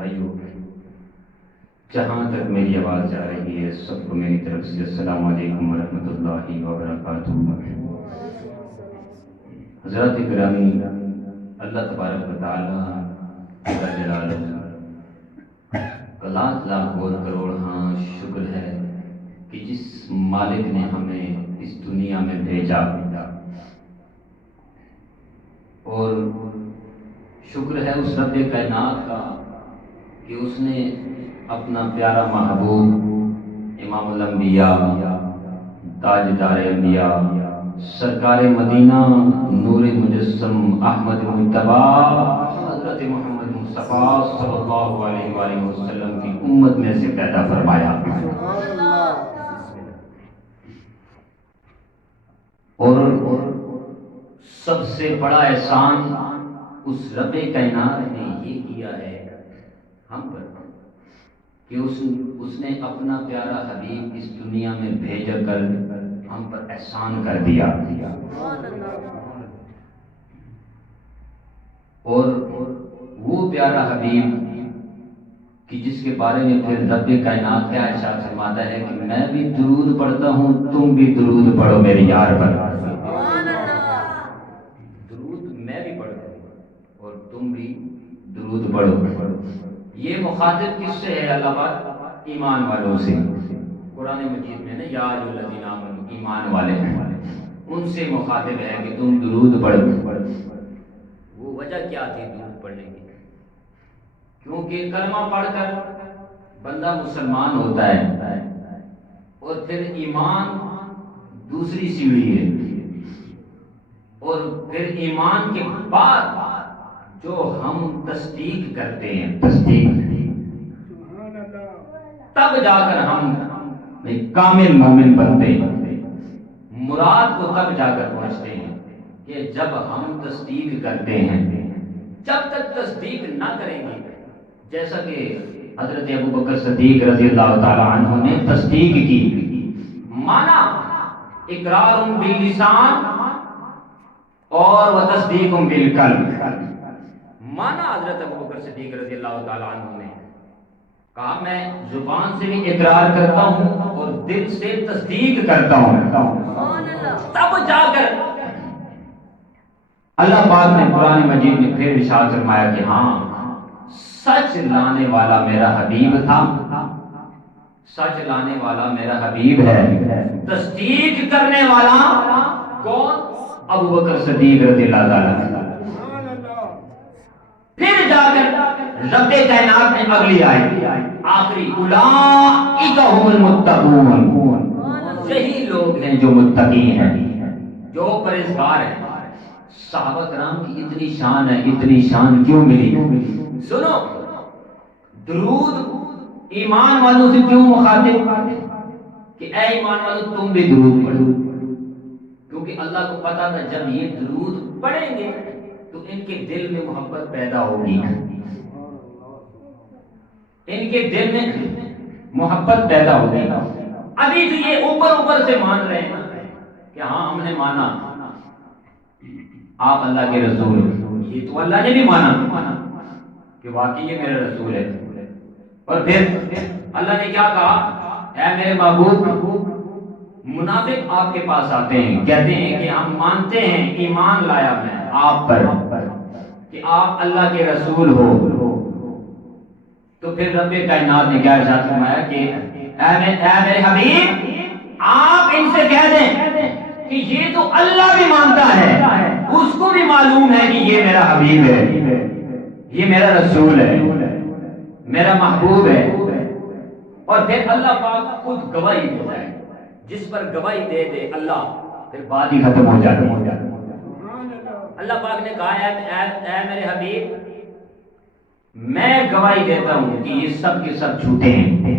بھائیو، جہاں تک میری آواز جا رہی ہے سب کو میری طرف سے السلام علیکم ورحمۃ اللہ وبرکاتہ۔ حضرات گرامی، اللہ تبارک و تعالی جل جلالہ لاکھ لاکھ کروڑ ہاں شکر ہے کہ جس مالک نے ہمیں اس دنیا میں بھیجا، اور شکر ہے اس رب کائنات کا کہ اس نے اپنا پیارا محبوب امام الانبیاء تاجدار انبیاء سرکار مدینہ نور مجسم احمد مجتبی حضرت محمد مصطفیٰ صلی اللہ علیہ وآلہ وسلم کی امت میں سے پیدا فرمایا، اور سب سے بڑا احسان اس رب کائنات نے یہ کیا ہے ہم پر کہ اس نے اپنا پیارا حبیب اس دنیا میں بھیج کر ہم پر احسان کر دیا، اور وہ پیارا حبیب کہ جس کے بارے میں پھر رب کائنات کا ارشاد فرماتا ہے کہ میں بھی درود پڑھتا ہوں، تم بھی درود پڑھو میرے یار پر۔ درود میں بھی پڑھتا ہوں اور تم بھی درود پڑھو۔ یہ مخاطب کس سے ہے اللہ پاک؟ ایمان والوں سے۔ قرآن مجید میں نا یا ایھا الذین آمنوا، ایمان والے ہیں، ان سے مخاطب ہے کہ تم درود پڑھو۔ وہ وجہ کیا تھی درود پڑھنے کی؟ کیونکہ کلمہ پڑھ کر بندہ مسلمان ہوتا ہے، اور پھر ایمان دوسری سیڑھی ہے، اور پھر ایمان کے بعد جو ہم تصدیق کرتے ہیں، تب جا کر ہم کامل مومن بنتے ہیں۔ مراد کو تب جا کر پہنچتے ہیں کہ جب ہم تصدیق کرتے ہیں۔ جب تک تصدیق نہ کریں گے، جیسا کہ حضرت ابوبکر صدیق رضی اللہ تعالی عنہ نے تصدیق کی، مانا اقرار باللسان اور وتصدیق بالقلب، مانا حضرت ابوبکر صدیق رضی اللہ تعالی عنہ نے کہا میں زبان سے بھی اقرار کرتا ہوں اور دل سے تصدیق کرتا ہوں، تب جا کر اللہ پاک نے قرآن مجید میں پھر ارشاد فرمایا کہ ہاں سچ لانے والا میرا حبیب تھا، سچ لانے والا میرا حبیب ہے۔ تصدیق کرنے والا کون؟ ابوبکر صدیق رضی اللہ تعالی۔ پھر جا کر رب کائنات نے اگلی آیت آخری اولئک ھم المتقون، یہی لوگ ہیں جو متقی ہیں، جو پرہیزگار ہیں۔ صحابہ کرام کی اتنی شان ہے، اتنی شان کیوں ملی؟ سنو، درود ایمان والوں سے کیوں مخاطب کہ اے ایمان والوں تم بھی درود پڑھو، کیونکہ اللہ کو پتا تھا جب یہ درود پڑھیں گے تو ان کے دل میں محبت پیدا ہوگی، ان کے دل میں محبت پیدا ہوگی۔ ابھی تو یہ اوپر سے مان رہے ہیں کہ ہاں ہم نے مانا آپ اللہ کے رسول ہیں، یہ تو اللہ نے بھی مانا کہ واقعی یہ میرا رسول ہے، اور پھر اللہ نے کیا کہا؟ اے میرے محبوب، منافق آپ کے پاس آتے ہیں، کہتے ہیں کہ ہم مانتے ہیں، ایمان لایا میں آپ پر کہ آپ اللہ کے رسول ہو، تو پھر رب کائنات نے کیا ارشاد فرمایا کہ اے میرے حبیب آپ ان سے کہہ دیں کہ یہ تو اللہ بھی مانتا ہے، اس کو بھی معلوم ہے کہ یہ میرا حبیب ہے، یہ میرا رسول ہے، میرا محبوب ہے، اور پھر اللہ پاک خود گواہی دے جائے، جس پر گواہی دے دے اللہ پھر بات ہی ختم ہو جاتی ہے۔ اللہ پاک نے کہا اے میرے حبیب میں گواہی دیتا ہوں کہ یہ سب کے سب جھوٹے ہیں۔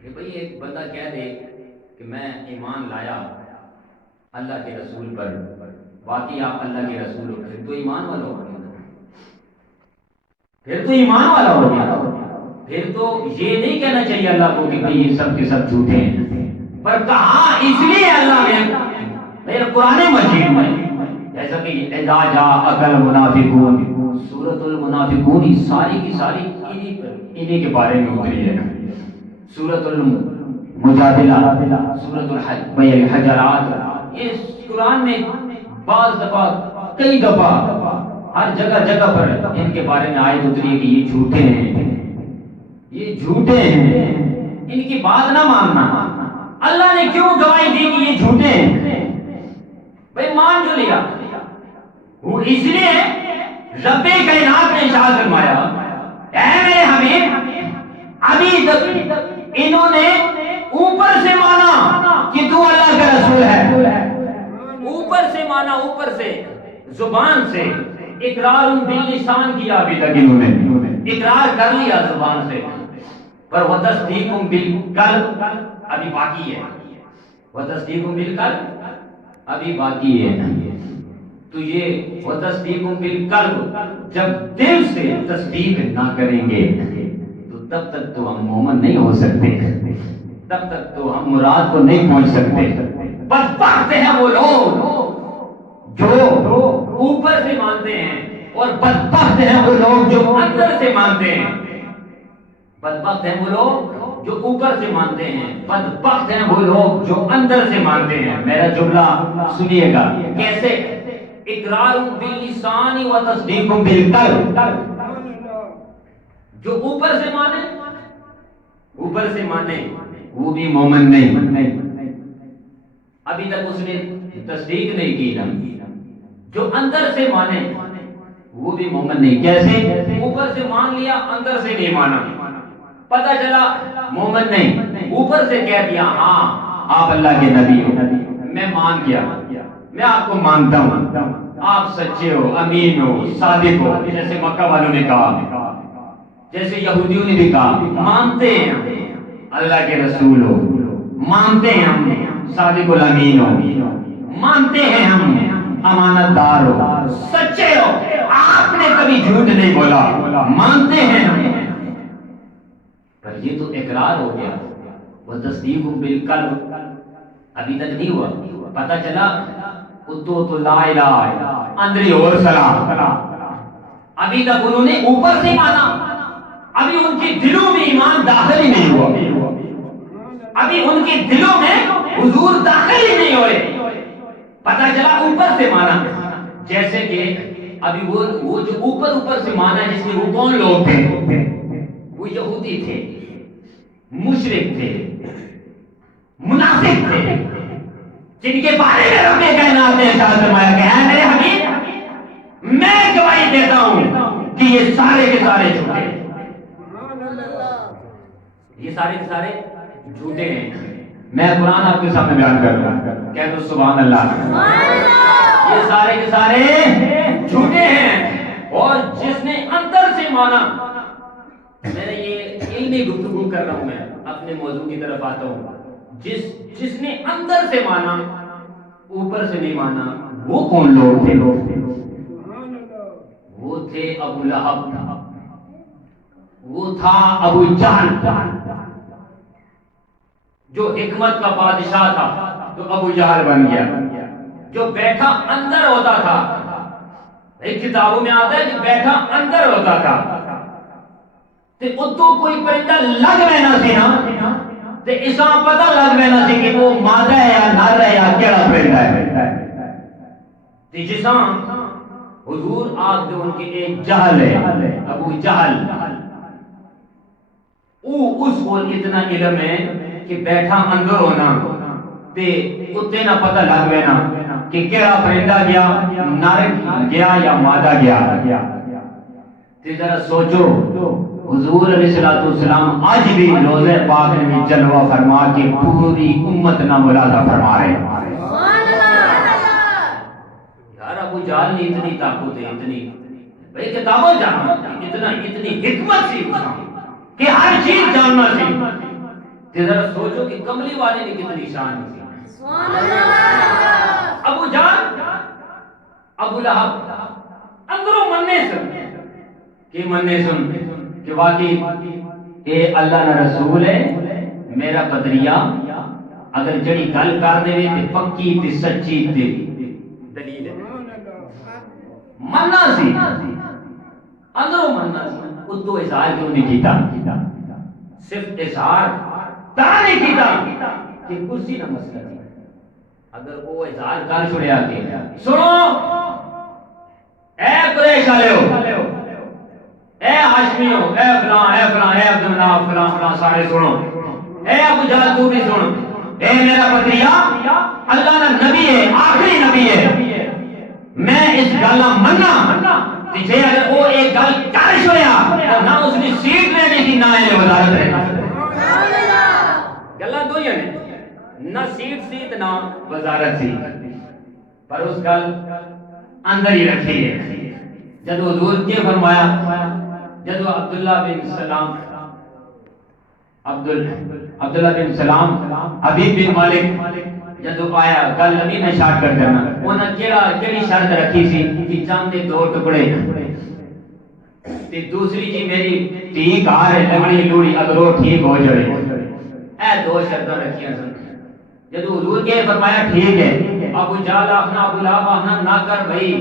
کہ بھئی ایک بندہ کہہ دے کہ میں ایمان لایا اللہ کے رسول پر، واقعی آپ اللہ کے رسول ہو، پھر تو ایمان والا ہو گیا، پھر تو ایمان والا ہو گیا، پھر تو یہ نہیں کہنا چاہیے اللہ کو کہ بھئی یہ سب کے سب جھوٹے ہیں، پر کہا اس لیے اللہ نے میرے قرآن مجید میں، جیسا کہ اذا جاءک المنافقون سورۃ المنافقون ساری کی ساری انہی کے بارے میں اتری ہے. سورۃ المجادلہ، سورۃ الحجرات، یہ قرآن میں بعض دفعہ، کئی دفعہ، ہر جگہ جگہ پر ان کے بارے میں آیت اتری ہے کہ یہ جھوٹے ہیں، یہ جھوٹے ہیں، ان کی بات نہ ماننا. اللہ نے کیوں گواہی دی کہ یہ جھوٹے ہیں؟ بھئی مان جو لیا وہ اس لیے رب کائنات نے ارشاد فرمایا اے میرے حبیب، ابھی تک انہوں نے اوپر سے مانا کہ تو اللہ کا رسول ہے، اوپر سے مانا، اوپر سے زبان سے اقرار باللسان کیا، ابھی تک انہوں نے اقرار کر لیا زبان سے، پر وتصدیق بالقلب ابھی باقی ہے، وتصدیق بالقلب ابھی باقی ہے. تو یہ وتصدیق بالقلب جب دل سے تصدیق نہ کریں گے تو تب تک تو ہم مومن نہیں ہو سکتے، تب تک تو ہم مراد کو نہیں پہنچ سکتے. بدبخت ہیں وہ لوگ جو اوپر سے مانتے ہیں، اور بدبخت ہیں وہ لوگ جو اندر سے مانتے ہیں. بدبخت ہیں وہ لوگ جو اوپر سے مانتے ہیں، بدبخت ہیں وہ لوگ جو اندر سے مانتے ہیں. میرا جملہ سنیے گا کیسے، اقرار باللسان و تصدیق بالقلب. جو اوپر سے مانے، اوپر سے مانے وہ بھی مومن نہیں، ابھی تک اس نے تصدیق نہیں کی نا. جو اندر سے مانے وہ بھی مومن نہیں. کیسے؟ اوپر سے مان لیا، اندر سے نہیں مانا، پتہ چلا مومن نہیں. اوپر سے کہہ دیا ہاں آپ اللہ کے نبی ہو، میں مان گیا، میں آپ کو مانتا ہوں، آپ سچے ہو، امین ہو، صادق ہو، جیسے مکہ والوں نے کہا، جیسے یہودیوں نے بھی کہا مانتے ہیں اللہ کے رسول ہو، مانتے ہیں ہم صادق الامین ہو، مانتے ہیں ہم امانت دار ہو، سچے ہو، آپ نے کبھی جھوٹ نہیں بولا، مانتے ہیں ہم. پر یہ تو اقرار ہو گیا، وہ تصدیق بالقلب ابھی تک نہیں ہوا. پتہ چلا تو لا الہ اندری اور سلام، ابھی تک انہوں نے اوپر سے مانا، ابھی ان کے دلوں میں ایمان داخل ہی نہیں ہوا، ابھی ان کے دلوں میں حضور داخل ہی نہیں ہوئے. پتہ چلا اوپر سے مانا، جیسے کہ ابھی وہ جو اوپر سے مانا جس میں وہ کون لوگ تھے؟ وہ یہودی تھے، مشرک تھے، منافق تھے، جن کے بارے میں رب کائنات نے ارشاد فرمایا کہ اے میرے حبیب میں گواہی دیتا ہوں کہ یہ سارے کے سارے جھوٹے ہیں، یہ سارے کے سارے جھوٹے ہیں. میں قرآن آپ کے سامنے بیان کر رہا ہوں، کہہ دو سبحان اللہ. یہ سارے کے سارے جھوٹے ہیں. اور جس نے اندر سے مانا، میں یہ علمی گفتگو کر رہا ہوں، میں اپنے موضوع کی طرف آتا ہوں. جس نے اندر سے مانا، اوپر سے نہیں مانا، وہ کون لوگ تھے؟ وہ تھے ابو لہب، وہ تھا ابو جہل جو حکمت کا بادشاہ تھا، تو ابو جہل بن گیا، جو بیٹھا اندر ہوتا تھا. ایک کتابوں میں آتا ہے کہ بیٹھا اندر ہوتا تھا، تے اتو کوئی پرندہ لگ میں نہ سی نا، تے اساں پتہ لگ میں نہ سی کہ وہ مادہ ہے یا نر ہے یا کیڑا پرندہ ہے. تے جساں حضور آج جو ان کے ایک جہل ہے، ابو جہل، اس کو اتنا علم ہے کہ بیٹھا اندر ہونا تے اتے نہ پتہ لگ وینا کہ کیڑا پرندہ گیا، نر گیا یا مادہ گیا. تے ذرا سوچو حضور علیہ السلام آج بھی روضہ پاک میں جلوہ فرما کے پوری امت نہ ملاحظہ فرما رہے ہیں. یار ابو جہل نے اتنی طاقت ہے، اتنی بھائی کتابوں جانا، اتنی حکمت سی کہ ہر چیز جاننا سی. ذرا سوچو کہ کملی والے نے کتنی شان تھی. ابو جہل، ابو لہب اندروں مننے سن کہ کہ واقعی اے اللہ نہ رسول ہے، میرا بدریہ اگر جڑی گل کر دے تے پکی تے سچی تے دلیل ہے، مننا سی. اندروں مننا اتو اظہار کیوں نہیں کیتا؟ صرف اظہار تا نہیں کیتا کہ کرسی نہ مسئلہ تھی. اگر وہ اظہار کر چھڑیا کہ سنو اے قریش والےو، اے ہاشمیو، اے فلاں اے فلاں اے عبد المناف فلاں فلاں سارے سنو، اے ابو جہل تو بھی سن، اے میرا پتریا اللہ کا نبی ہے، آخری نبی ہے، میں اس گلا مننا کہ جے اگر وہ ایک گل کر چھوڑیا تو نہ اس کی سیٹ لینی تھی نہ یہ وزارت رہنی. گلا دو ہی ہیں، نہ سیٹ سی نہ وزارت سی، پر اس گل اندر ہی رکھی ہے. جب حضور کے فرمایا، جب عبداللہ بن سلام عبداللہ بن سلام حبیب بن مالک جدو آیا گل نبی میں شارٹ کٹ کرنا، انہاں کیڑی شرط رکھی سی کہ چاند دے 2 ٹکڑے تے دوسری جی میری تھی گھر ہے لگڑی لوڑی اگر وہ ٹھیک ہو جائے، اے 2 شرطاں رکھیاں سن. جدو حضور کے فرمایا ٹھیک ہے، ابو جہل آخنا ابو لہب آخنا نہ کر بھائی،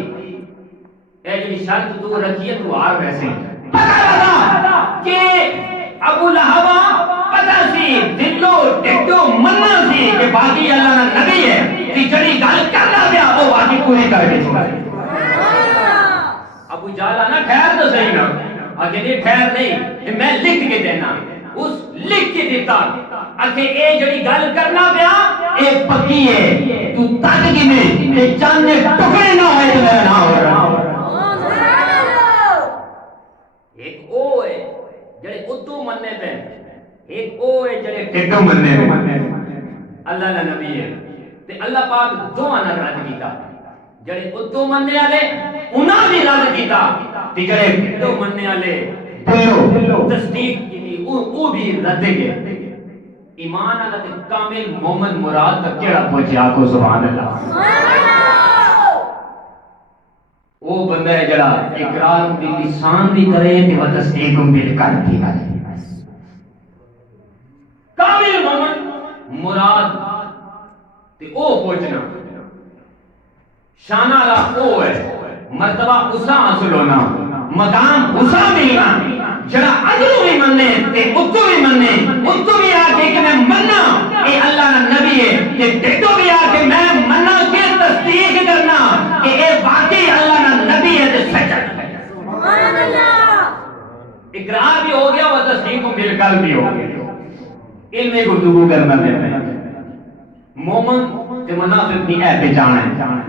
اے جی شرط تو رکھی ہے تو ہار ویسے پتہ لگا کہ ابو لہب پتہ سی دلو ٹکو مننا سی کہ باقی اللہ نہ نبی ہے کہ جڑی گل کرنا پیا وہ باقی پوری کر کے چھوڑا. ابو جہل نا ٹھہر تو صحیح نا، اگے نہیں ٹھہر نہیں، میں لکھ کے دینا، اس لکھ کے دیتا اکھے اے جڑی گل کرنا پیا اے پکی ہے، تو تک کی میں کہ چند ٹکڑے نہ ہوئے تو میرا نہ ہو رہا. ایک او ہے جڑے اتو مننے پہ، ایک او ہے جڑے ٹکڑ مننے پہ. اللہ کا نبی ہے تے اللہ پاک دونوں نال رد کیتا، جڑے اتو مننے والے انہاں بھی رد کیتا تے جڑے ٹکڑ مننے والے دلو تصدیق کی او بھی رد گئے. ایمان اللہ تے کامل مومن مراد تک کیڑا پہنچیا کو سبحان اللہ. وہ بندہ ہے جڑا اقرار باللسان بھی کرے تے و تصدیق بالقلب بھی کرے. کامل مومن مراد تے او پہنچنا شان والا او ہے، مرتبہ اسا حاصل ہونا، مقام اسا ملنا جڑا اندروں بھی مننے تے اتو بھی مننے، اتو بھی آ کے کہ میں مننا اے اللہ کا نبی ہے تے ٹٹو بھی آ کے میں مننا کے تصدیق کرنا کہ اے واقعی اللہ کا نبی ہے تے سچا ہے. سبحان اللہ. اقرار بھی ہو گیا و تصدیق بالقلب بھی ہو گیا. علم گفتگو کرنا ہے مومن تے منافق دی اے پہچان ہے.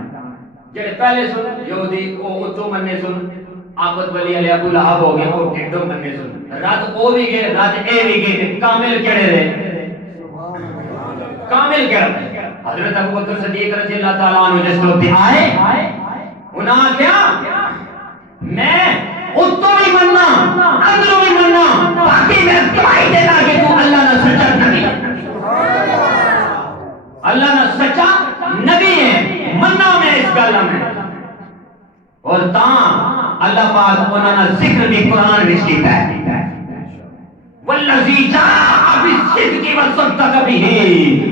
جڑے پہلے سن یہودی او اتو مننے سن آپت ولی علی ابو لہب ہو گئے او ٹھڈو مننے سن، رات او بھی گئے رات اے بھی گئے. کامل کیڑے رہے؟ کامل کیڑے؟ حضرت ابو بکر صدیق رضی اللہ تعالیٰ عنہ جس وقت آئے انہاں کیا میں اتو بھی مننا اندروں بھی مننا باقی میں گواہی دینا کہ تو اللہ نہ سچا نبی ہے، اللہ نہ سچا نبی ہے، مننا میں اس گل میں. اور تاں اللہ پاک انہاں نے ذکر بھی قرآن وچ کیتا ہے والذی جاء بالصدق وصدق به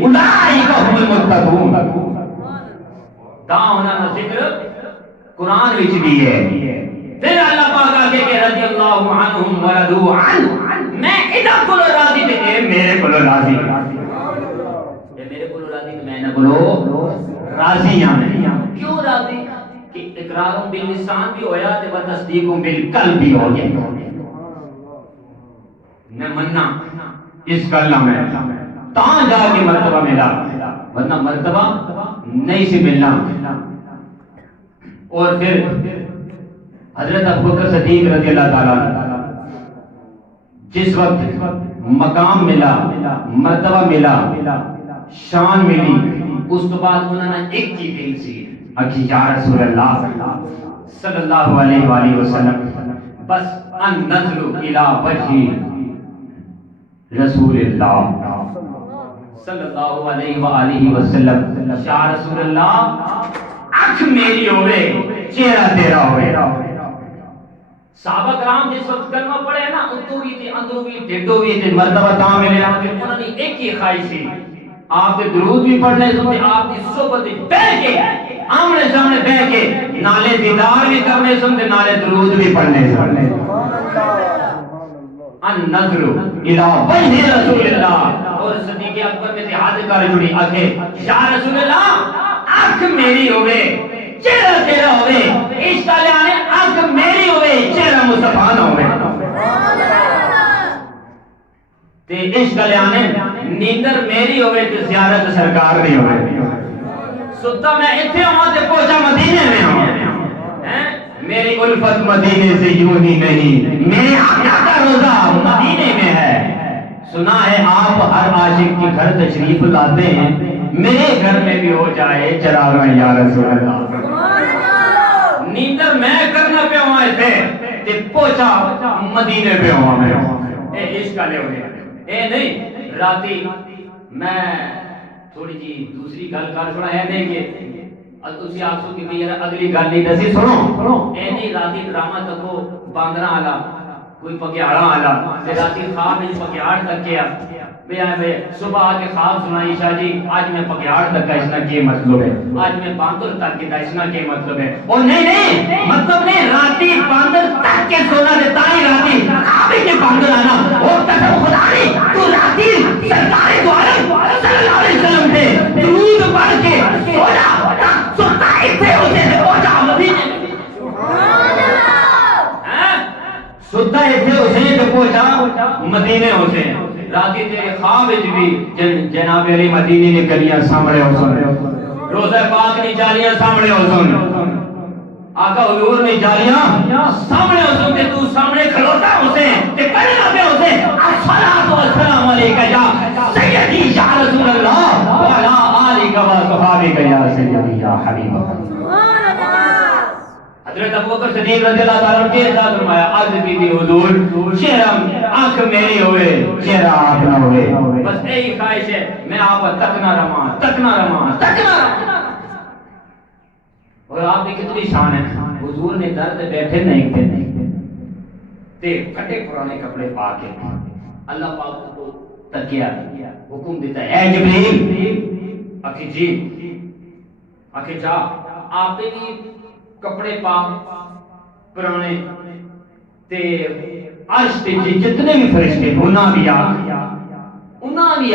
اولئک هم المتقون. تاں انہاں نے ذکر قرآن وچ بھی ہے. پھر اللہ پاک آگے کہ رضی اللہ عنہم ورضوا عنہ، میں انہاں کو راضی تے اے میرے کو راضی، اے میرے کو راضی تے میں نہ بولو راضی ہاں. کیوں راضی؟ کہ اقرار باللسان بھی ہویا تے و تصدیق بالقلب بھی ہو گیا. میں مننا اس گل میں تاں جا کے مرتبہ ملا، ورنہ مرتبہ نہیں سی ملنا. اور پھر حضرت ابوبکر صدیق رضی اللہ تعالیٰ جس وقت مقام ملا، مرتبہ ملا، شان ملی، اس تو بعد انہوں نے ایک کی دل سی اکی یا رسول اللہ صلی اللہ علیہ وآلہ وسلم بس ان نظر الى وجہ رسول اللہ صلی اللہ علیہ وآلہ وسلم. یا رسول اللہ اکھ میری ہوئے چہرہ تیرا ہوئے. صحابہ کرام جس وقت کلمہ پڑھے نا اتو بھی تھے اندرو بھی ڈھڈو بھی تھے مرتبہ تاں ملے. پھر انہوں نے ایک ہی خواہش تھی آپ کے درود بھی پڑھنے سنتے، آپ کی صحبت بیٹھ کے آمنے سامنے بیٹھ کے نالے دیدار بھی کرنے سنتے، نالے درود بھی پڑھنے سنتے. النظر الى وجه رسول اللہ. اور صدیق اکبر میں ہاتھ کر جڑی آکھے یا رسول اللہ آنکھ میری ہوئے چہرہ تیرا ہوئے, عشق لیانے آنکھ میری ہوئے چہرہ مصطفیٰ نہ ہوئے. تے عشق لیانے نیندر میری ہوئے تے زیارت سرکار نہیں ہوئے. ستا میں اتنے ہوں تے پہنچا مدینے میں ہوں. میری الفت مدینے سے یوں ہی نہیں, میرے آقا کا روزہ مدینے میں ہے. سنا ہے آپ ہر عاشق کے گھر تشریف لاتے ہیں, میرے گھر میں بھی ہو جائے چراغاں یا رسول اللہ. نیندر میں کرنا پہ ہوا تھے تے پہنچا مدینے پہ ہوا میں. اے عشق لے ہوئے اے نہیں راتی میں تھوڑی جی دوسری گل کر چھوڑا ہے نہیں کہ تسی آکھو کہ میں یار اگلی گل نہیں دسی سنو. اے نہیں راتی ڈرامہ تکو باندراں والا کوئی پگیاڑاں والا تے راتی خواب وچ پگیاڑ تکیا بے آئے صبح آ کے خواب سنائی شاہ جی آج میں پگیاڑ تک کا اس کا کیا مطلب ہے, آج میں باندر تک کا اس کا کیا مطلب ہے. اور نہیں مطلب نہیں راتی باندر تک کے سونا دیتا ہی راتی خواب کے باندر آنا. اور قسم خدا نہیں تو راتی سرکار دو عالم صلی اللہ علیہ وسلم پہ درود پڑھ کے سو جا سوتا اتنے ہوتے سے پہنچا مدینے میں. سوتا اتنے حسین پہ پہنچا مدینے حسین. راتی تیرے خواب وچ بھی جناب علی مدینے نے گلیاں سامنے ہو سن, روزہ پاک نے جالیاں سامنے ہو سن, آقا حضور نے جالیاں سامنے ہو سن تے تو سامنے کھلوتا حسین تے کلمہ پہ حسین الصلاۃ والسلام علیکہ یا سیدی یا رسول اللہ وعلی آلک و صحابک یا سیدی یا حبیب اللہ. حضرت ابوبکر صدیق رضی اللہ تعالیٰ عنہ کے ارشاد فرمایا عرض کی تھی حضور چہرہ آنکھ میری ہوئے چہرہ آپ نہ ہوئے. بس یہی خواہش ہے میں آپ تکنا رہا تکنا رہا تکنا رہا. اور آپ کی کتنی شان ہے, حضور نے درد بیٹھے نہیں تے پھٹے پرانے کپڑے پا کے اللہ پاک کو تکیا حکم دیتا ہے اے جبریل آخی جی آخی جا آپ بھی کپڑے پا پرانے تے عرش تے جتنے بھی فرشتے انہاں بھی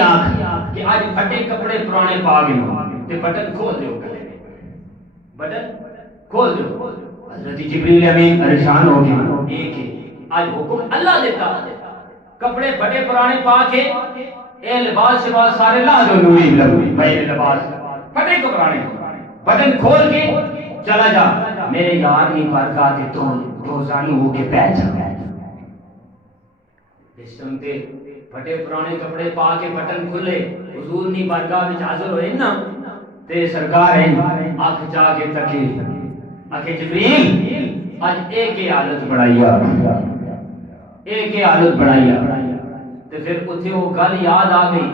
آکھ کہ آج پھٹے کپڑے پرانے پا گئے تے بٹن کھول دیو گلے میں, بٹن کھول دیو. حضرت جبریل امین پریشان ہو گئے ایک ہے آج حکم اللہ دیتا کپڑے پھٹے پرانے پا کے اے لباس شباس سارے لا دو نوری لگوی بھائی لباس پھٹے کو پرانے بٹن کھول کے چلا جا میرے یار نہیں برکاتے تو روزانو ہو کے پہ جا. اس سنتے پھٹے پرانے کپڑے پا کے بٹن کھلے حضور نہیں برکات وچ حاضر ہوئے نا تے سرکار ہیں آنکھ جا کے تکے آکھے جبریل آج ایک ہی حالت بڑھائی ایک ہی حالت بڑھائی تے پھر اتھے وہ گل یاد آ گئی.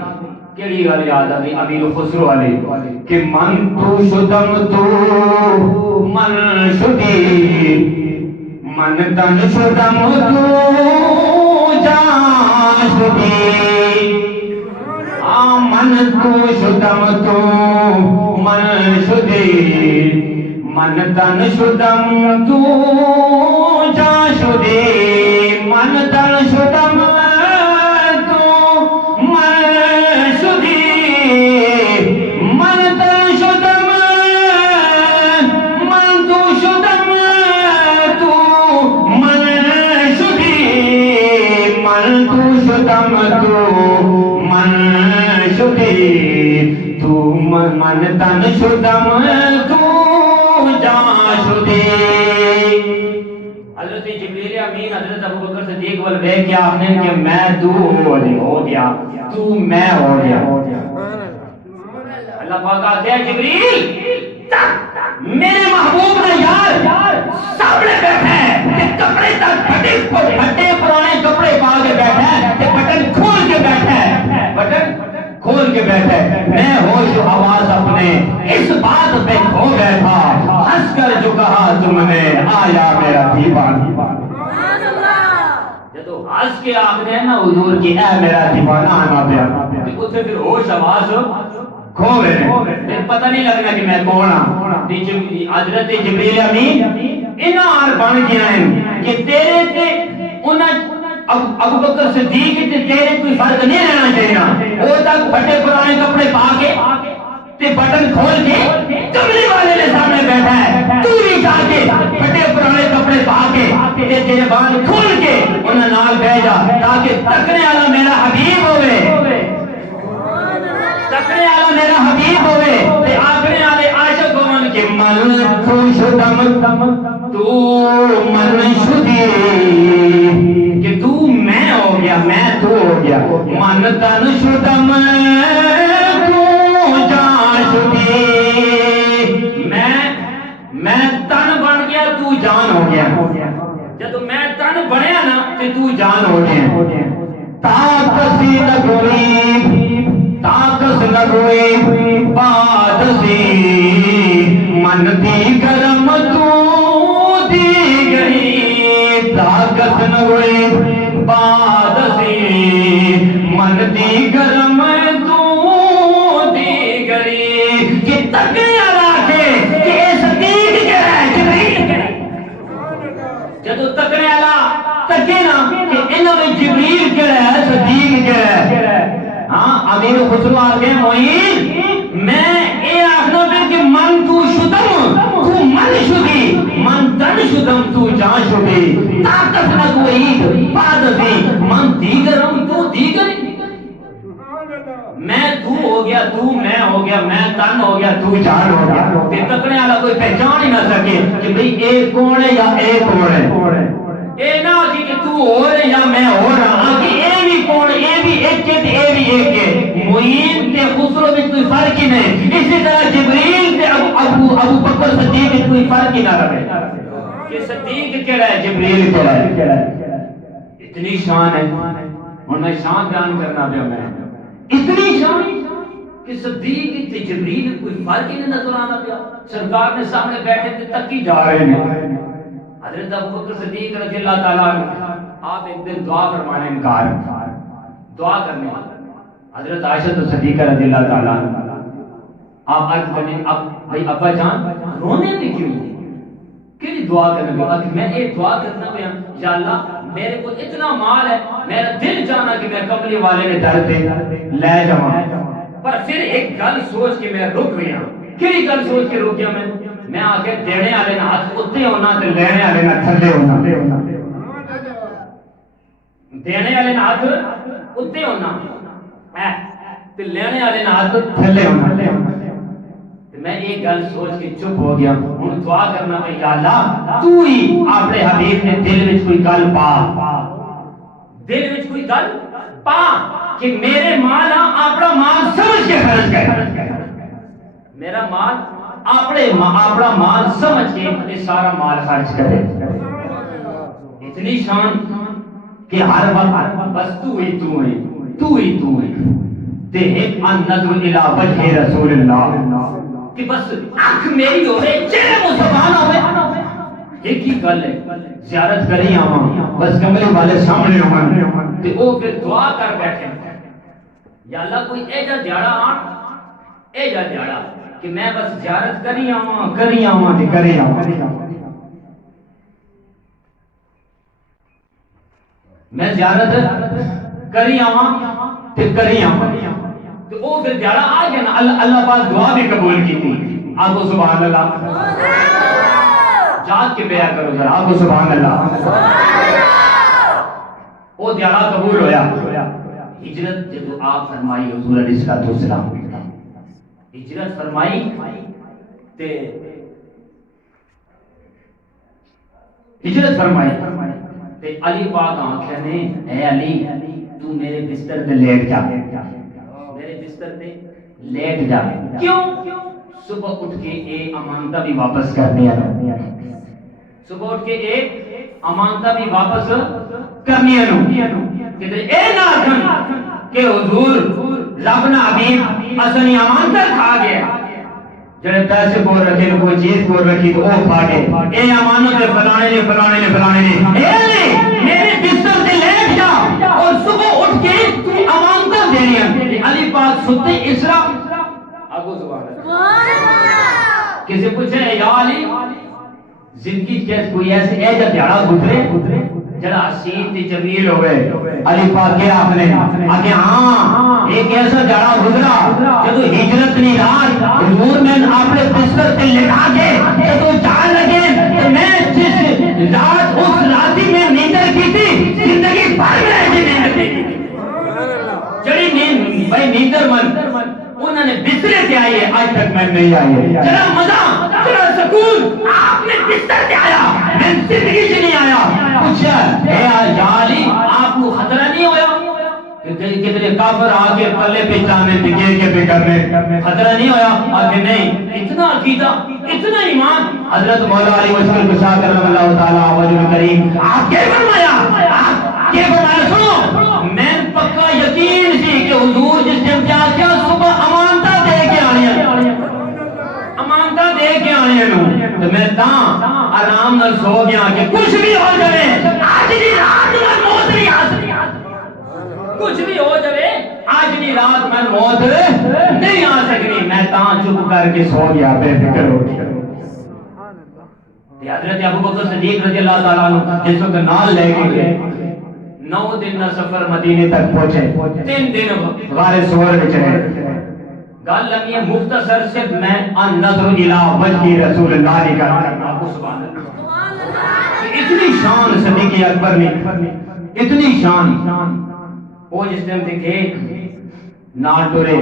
کیڑی گل یاد آ گئی امیر خسرو والے کہ من تو شدم تو من شدی من تن شدم تو جان شدی من تو شدم تو من شدی من تن شدم تو جان شدی من تن شدم من تن شدم تو جان شدی. حضرت جبریل امین حضرت ابوبکر صدیق ول دیکھ کے آپ نے کہ میں تو ہو گیا تو میں ہو گیا. اللہ پاک کہتے ہیں جبریل میرے محبوب کا یار سامنے بیٹھا ہے کہ کپڑے تک پھٹے پرانے کپڑے پا کے بیٹھا ہے کہ بٹن کھول کے بیٹھا ہے بٹن کھول کے بیٹھے میں ہوش و حواس اپنے اس بات پہ کھو بیٹھا ہنس کر جو کہا تم نے آیا میرا دیوانہ. جدو ہنس کے آپ نے نا حضور کی اے میرا دیوانہ آنا پیا اتنے پھر ہوش حواس کھو گئے پھر پتہ نہیں لگنا کہ میں کون ہوں. حضرت جبریل امین انہاں بن گیا ہیں کہ تیرے تے ابو بکر صدیق تے تیرے کوئی فرق نہیں رہنا چاہیے. وہ تک پھٹے پرانے کپڑے پا کے تے بٹن کھول کے کمرے والے کے سامنے بیٹھا ہے, تو بھی جا کے پھٹے پرانے کپڑے پا کے تے تیرے بال کھول کے انہاں نال بیٹھ جا تاکہ تکنے والا میرا حبیب ہوے, تکنے والا میرا حبیب ہوے تے آکھنے والے عاشق ہون کہ من تو شدم تو من شدی, کہ تو میں ہو گیا میں تو ہو گیا, من تن شدم تو جان شدی, میں تن بن گیا تو جان ہو گیا, جب میں تن بنیا نا تے تو جان ہو گیا. طاقت سی لگوئی طاقت لگوئی بات سی من دی گرم تو دی گئی, طاقت لگوئی بات سی من دی گرم تو دی گئی, کہ تکنے والا کے کہ اے صدیق کہہ رہا ہے جبریل کہہ رہا ہے, جدو تکنے والا تکے نا کہ انہوں نے جبریل کہہ رہا ہے صدیق کہہ رہا ہے. ہاں امیر خسرو آگے معین میں اے آخنا پھر کہ من تو شدم تو من شدی, من تن شدم تو جان شدی, طاقت نہ کوئی بات سی من دیگرم تو دیگری, میں تو ہو گیا تو میں ہو گیا میں تن ہو گیا تو جان ہو گیا, کہ تکنے والا کوئی پہچان ہی نہ سکے کہ بھئی اے کون ہے یا اے کون ہے. اے نہ کہ تو ہو رہے یا میں ہو رہا, کہ اے بھی کون اے بھی ایک ہے اے بھی ایک ہے. معین تے خسرو میں کوئی فرق ہی نہیں, اسی طرح جبریل تے ابو بکر صدیق میں کوئی فرق ہی نہ رہے کہ صدیق کہہ رہا ہے جبریل کہہ رہا ہے. اتنی شان ہے, اور میں شان بیان کرنا پیا, میں اتنی شان کہ صدیق تے جبریل کوئی فرق ہی نہیں نظر آنا پیا. سرکار نے سامنے بیٹھے تے تکی جا رہے ہیں. حضرت ابو بکر صدیق رضی اللہ تعالیٰ عنہ آپ ایک دن دعا فرمانے انکار دعا کرنے, حضرت عائشہ صدیقہ رضی اللہ تعالیٰ عنہ آپ عرض کرنے اب بھائی ابا جان رونے میں کیوں کیوں دعا کرنے لگا کہ میں ایک دعا کرنا پیا, یا اللہ میرے کو اتنا مال ہے میرا دل چاہنا کہ میں کملی والے نے در پہ لے جاؤں, پر پھر ایک گل سوچ کے میں رک گیا. کیڑی گل سوچ کے رک گیا میں آگے دینے والے نہ ہاتھ اتنے ہونا تے لینے والے نہ تھلے ہونا, دینے والے نہ ہاتھ اتنے ہونا تے لینے والے نہ ہاتھ تھلے ہونا. میں ایک گل سوچ کے چپ ہو گیا. ہن دعا کرنا پئی یا اللہ تو ہی اپنے حبیب نے دل وچ کوئی گل پا, دل وچ کوئی گل پا کہ میرے مال اپنا مال سمجھ کے خرچ کر, میرا مال اپنا مال سمجھ کے سارا مال خرچ کرے. اتنی شان کہ ہر وقت بس تو ہی تو ہے تو ہی تو ہے. تے ایک النظر الی وجہ رسول اللہ کہ بس آنکھ میری ہوئے چہرے مصطفیٰ نہ ہوئے. ایک ہی گل ہے زیارت کری آواں بس کملے والے سامنے ہوں تے او پھر دعا کر بیٹھے یا اللہ کوئی ایجا دیاڑا آن ایجا دیاڑا کہ میں بس زیارت کری آواں تے کری آواں. میں زیارت کری آواں تے کری آواں تو او پھر دیاڑا آ گیا نا. اللہ پاک دعا بھی قبول کی تھی. آپ کو سبحان اللہ جات کے بیعت کرو ذرا, آپ کو سبحان اللہ. او دیاڑا قبول ہویا. ہجرت جب آپ فرمائی حضور علیہ الصلوۃ والسلام ہجرت فرمائی تے ہجرت فرمائی تے علی پاک آنکھیں نے اے علی تو میرے بستر تے لیٹ جا, میرے بستر تے لیٹ جا. کیوں؟ صبح اٹھ کے ایک امانتہ بھی واپس کرنی ہے, صبح اٹھ کے ایک امانتہ بھی واپس کرنی ہے. کہ اے ناظرین کہ حضور رب نا حبیب اسنی امانتہ کھا گیا, جڑے پیسے کو رکھے کوئی چیز کو رکھی تو وہ کھا گئے. اے امانت فلانے نے اے میرے بستر تے لیٹ جا اور صبح اٹھ کے تو امانتہ دینی ہے. علی پاک ستے اسرا ابو سبحان اللہ. کسی پوچھے یا علی زندگی کیسے کوئی ایسے ایجا دیاڑا گزرے جڑا حسین تے جمیل ہوئے علی پاک کے آپ نے آگے ہاں ایک ایسا جڑا گزرا جدو ہجرت نہیں رات حضور میں آپ نے بستر تے لٹا کے جدو جان لگے تو میں جس رات اس راتی میں نیندر کی تھی زندگی بھر میں ایسی نیندر کی جڑی نیند بھائی نیندر من انہوں نے بسترے سے آئی ہے آج تک میں نہیں آئی ہے جڑا مزہ جڑا سکون آپ نے بستر سے آیا میں زندگی سے نہیں آیا پوچھا اے یا علی آپ کو خطرہ نہیں ہویا کتنے کافر آگے پلے پہچانے دکھے کے پہ کرنے خطرہ نہیں ہویا آگے نہیں اتنا عقیدہ اتنا ایمان حضرت مولا علی مشکل کشا کرم اللہ تعالیٰ وجل کریم آپ کے فرمایا سنو میں پکا یقین سی کہ حضور جس ٹائم کیا کیا صبح امانتہ دے کے آنی ہے امانتہ دے کے آنی ہے تو میں آرام نہ سو گیا کہ کچھ بھی ہو جائے آج دی رات میں موت نہیں آ سکتی کچھ بھی ہو جائے آج دی رات میں موت نہیں آ سکتی میں چپ کر کے سو گیا بے فکر ہو گیا حضرت ابو بکر صدیق رضی اللہ تعالیٰ عنہ جس وقت نال لے کے گئے 9 دن نہ سفر مدینے تک پہنچے 3 دن غار سور وچ رہے گل لگی ہے مختصر صرف میں ان نظر الی وجہ رسول اللہ کی کرنا سبحان اللہ اتنی شان صدیق اکبر نے اتنی شان وہ جس ٹائم دیکھے نال ٹرے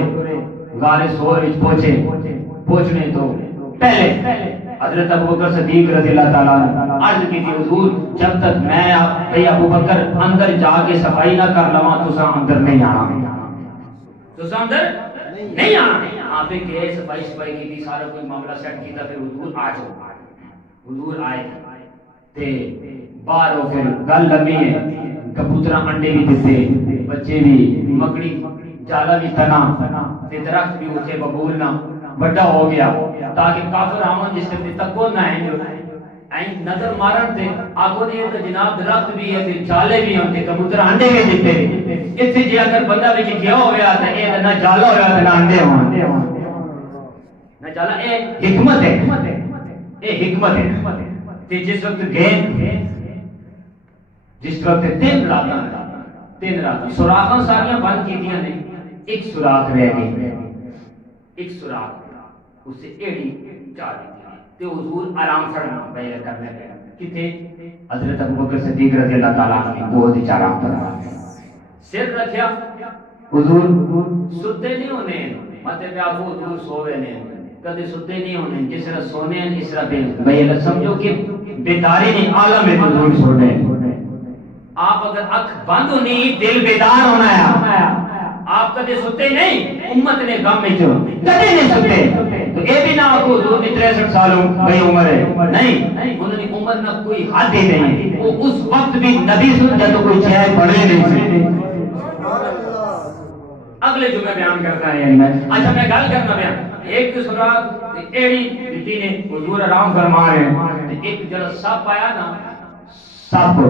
غار سور وچ پہنچنے تو پہلے حضرت ابو بکر صدیق رضی اللہ تعالیٰ عنہ عرض کی تھی حضور جب تک میں بھئی ابو بکر اندر جا کے صفائی نہ کر لواں تو سا اندر نہیں آنا تو سا اندر نہیں آنا آپ نے کہے صفائی کی تھی سارا کوئی معاملہ سیٹ کیتا پھر حضور آ جاؤ حضور آئے تے باہر ہو پھر گل لگی ہے کبوترہ انڈے بھی دیتے بچے بھی مکڑی جالا بھی تنا تے درخت بھی اٹھے ببول نہ بڑا ہو گیا تاکہ کافر آمن جس سے تکو نہ ہیں جو این نظر مارن تے آگو دیئے تو جناب درخت بھی ہے تے جالے بھی ہیں تے کبوتر انڈے بھی دیتے اس سے جی اگر بندہ بھی گیا ہویا تھا اے نہ جالا ہویا تھا نہ انڈے ہوں نہ جالا اے حکمت ہے اے حکمت ہے تے جس وقت گئے جس وقت 3 راتاں سوراخاں ساریاں بند کی دیا نے ایک سوراخ رہ گئی ایک سوراخ اس سے ایڑی چار دی تے حضور آرام فرما بیعت کرنے گئے کتے حضرت ابوبکر صدیق رضی اللہ تعالیٰ عنہ کی گود وچ آرام فرما سر رکھیا حضور ستے نہیں ہونے متے پہ آپ حضور سوے نے کدے ستے نہیں ہونے جس طرح سونے ہیں اس طرح بیعت سمجھو کہ بیداری نہیں عالم میں حضور سونے آپ اگر اکھ بند ہونی دل بیدار ہونا ہے آپ کدے ستے نہیں امت نے غم میں جو کدے نہیں ستے تو اے بھی نہ کو حضور نے 63 سالوں بھئی عمر ہے نہیں انہوں نے عمر نہ کوئی حد ہی نہیں وہ اس وقت بھی نبی سن جب کوئی چہر پڑے نہیں سکتے اگلے جمعے بیان کرتا ہے یعنی میں اچھا میں گل کرنا بیان ایک سورات ایڑی دیتی نے حضور آرام فرما رہے ہیں ایک جڑا سپ آیا نا سپ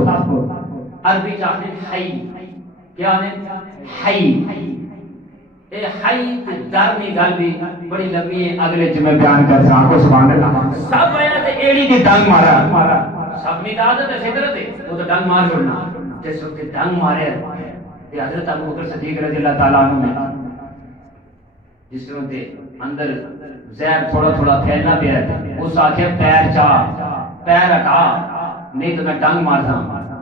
عربی چاہتے ہیں حی کیا نے حی اے حی درنی گل بھی بڑی لمبی ہے اگلے جمعے بیان کر سا کو سبحان اللہ سب آیا تے ایڑی دی ڈنگ مارا سب نہیں عادت ہے فطرت ہے وہ تو ڈنگ مار چھوڑنا جس وقت ڈنگ مارے تے حضرت ابو بکر صدیق رضی اللہ تعالیٰ عنہ نے جس وقت اندر زہر تھوڑا تھوڑا پھیلنا پیا ہے اس آخر پیر ہٹا نہیں تو میں ڈنگ مارتا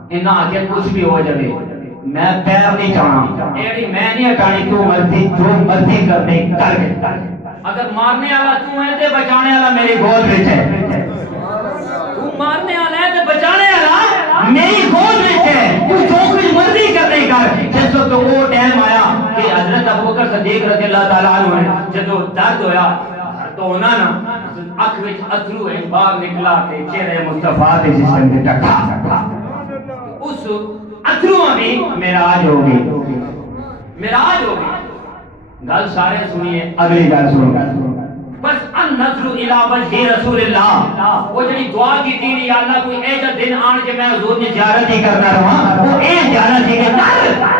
انہاں آخر کچھ بھی ہو جائے میں پیر نہیں چاہنا ایڑی میں نہیں ہٹانی تو مرضی جو مرضی کرنے کر کے اگر مارنے والا تو ہے تے بچانے والا میری گود وچ ہے تو مارنے والا ہے تے بچانے والا میری گود وچ ہے تو جو کچھ مرضی کرنے کر جس وقت وہ ٹائم آیا کہ حضرت ابوبکر صدیق رضی اللہ تعالیٰ عنہ نے جب درد ہویا تو ہونا نا اکھ وچ اتھرو ہے باہر نکلا تے چہرے مصطفیٰ تے جسم تے ٹکا اس اتھرو بھی معراج ہو گئی معراج ہو گئی گل سارے سنیے اگلی گل سنو بس ان نظر الی وجہ رسول اللہ وہ جڑی دعا کی تھی یا اللہ کوئی ایسا دن آن کے میں حضور کی زیارت ہی کرنا رہا وہ اے زیارت ہی کہ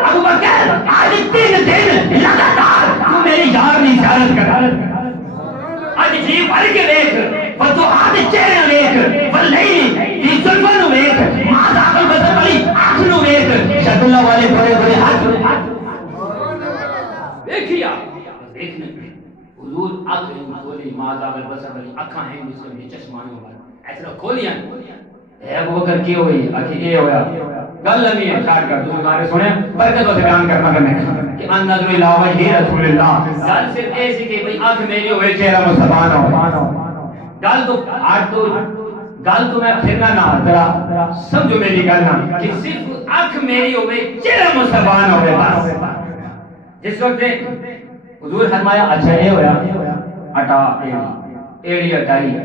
ابو بکر آج 3 دن لگاتار تو میری یار نہیں زیارت کر آج جی بھر کے دیکھ فتوحات چہرے دیکھ واللیل کی زلفن دیکھ ماں داخل بسر بلی شکل والے بڑے بڑے ہاتھ دیکھیا دیکھنے حضور آنکھیں کھولی ماذا بالبصر والی آنکھاں ہیں مسلم یہ چشمانے والا ایسا کھولیا اے ابو بکر کی ہوئی آنکھیں یہ ہویا گل نہیں ہے شاید کر دوسرے بارے سنے برکت سے بیان کرنا کرنے کہ ان نظر الہ وجہ رسول اللہ گل صرف ایسی کہ بھئی آنکھ میری ہوئے چہرہ مصطفیٰ نہ ہو گل تو آج تو گل تو میں پھرنا نہ ذرا سمجھو میری گل نہ کہ صرف آنکھ میری ہوئے چہرہ مصطفیٰ نہ ہوئے بس جس وقت حضور فرمایا اچھا یہ ہویا اٹا ایڑی اٹائی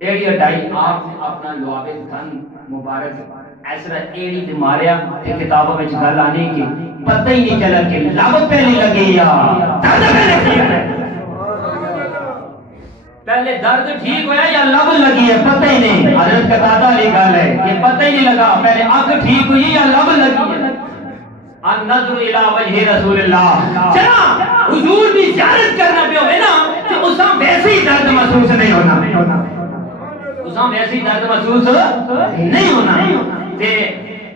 ایڑی اٹائی آپ نے اپنا لعاب دھن مبارک ایسا ایڑی تے ماریا تے کتابوں میں گل آنے کی پتہ ہی نہیں چلا کہ لب پہ نہیں لگی یا درد پہ لگی ہے پہلے درد ٹھیک ہویا یا لب لگی ہے پتہ ہی نہیں حضرت قتادہ علی گل ہے کہ پتہ ہی نہیں لگا پہلے آنکھ ٹھیک ہوئی یا لب لگی ہے النظر الى وجہ رسول اللہ چلا حضور بھی زیارت کرنا پہ ہوئے نا کہ اساں ویسے ہی درد محسوس نہیں ہونا اساں ویسے ہی درد محسوس نہیں ہونا تے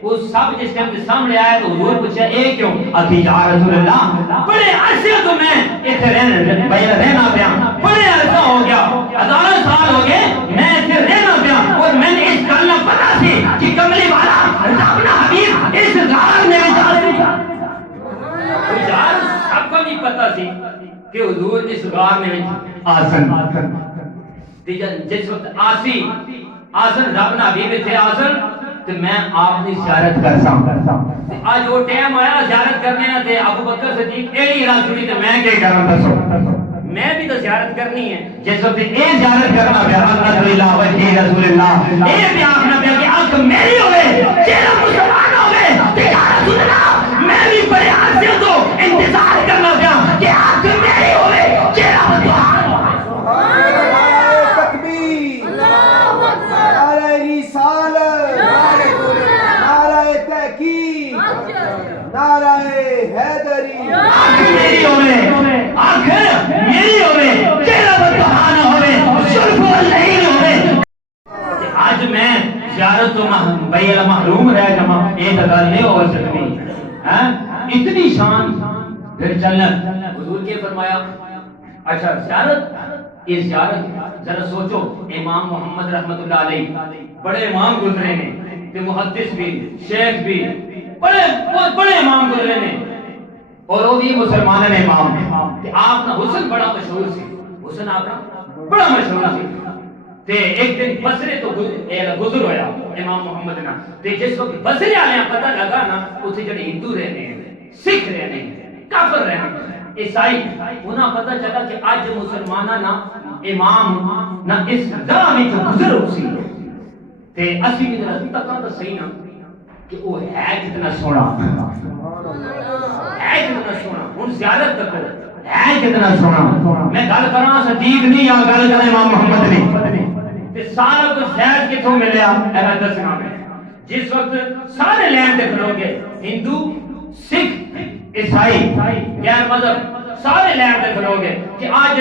اس سب جس ٹائم کے سامنے آیا تو حضور پوچھا اے کیوں اکی یا رسول اللہ بڑے عرصے تو میں اتنے رہنا پیا بڑے عرصہ ہو گیا ہزاروں سال ہو گئے میں اتنے رہنا پیا اور میں نے اس گل نہ پتا سی کہ کملی والا اپنا حبیب اس غار میں یار سب کو نہیں پتا سی کہ حضور اس غار میں آسن جس وقت آسن رب نہ حبیب تھے آسن تو میں آپ نے زیارت کرتا ہوں آج وہ ٹائم آیا زیارت کرنے نہ تھے ابو بکر صدیق ایلی راہ چھوڑی تو میں کیا کروں دسو میں بھی تو زیارت کرنی ہے جس وقت اے زیارت کرنا پیا اللہ الہ وجہ رسول اللہ اے بھی آخنا پیا کہ آنکھ میری ہوئے چہرہ مسلمان ہوئے کہ یا رسول اللہ میں بھی بڑے عرصے تو انتظار کرنا پیا کہ آنکھ میری ہوئے چہرہ مسلمان ہوئے تکبیر نعرہ رسالت نعرہ تحقیق نعرہ حیدری آنکھ میری ہوئے آنکھ میری ہوئے چہرہ مسلمان ہوئے شرف واللہین ہوئے آج میں زیارت تو بیل محروم رہ جمع ایک گل نہیں ہو سکتی اتنی شان پھر چلنا حضور کے فرمایا اچھا زیارت یہ زیارت ذرا سوچو امام محمد رحمت اللہ علیہ بڑے امام گزرے نے کہ محدث بھی شیخ بھی بڑے امام گزرے نے اور وہ بھی مسلمان نے امام کہ آپ کا حسن بڑا مشہور سی حسن آپ کا بڑا مشہور سی تے ایک دن بصرے تو گزر ہویا امام محمد نا تے جس وقت بصرے والے پتہ لگا نا اتنے جڑے ہندو رہنے ہیں سکھ رہنے ہیں کافر رہنے ہیں عیسائی انہاں پتہ چلا کہ آج مسلمانہ نا امام نا اس راہ میں جو گزر ہو سی تے اسی بھی ذرا تکا تو صحیح نا کہ وہ ہے کتنا سونا ہے کتنا سونا ہن زیارت تک ہے کتنا سونا میں گل کراں صدیق نہیں یا گل کراں امام محمد نہیں تے سارا کچھ فیض کتھوں ملیا اے دسنا میں جس وقت سارے لین تے کھلو گے ہندو سکھ عیسائی غیر مذہب سارے لین تے کھلو گے کہ آج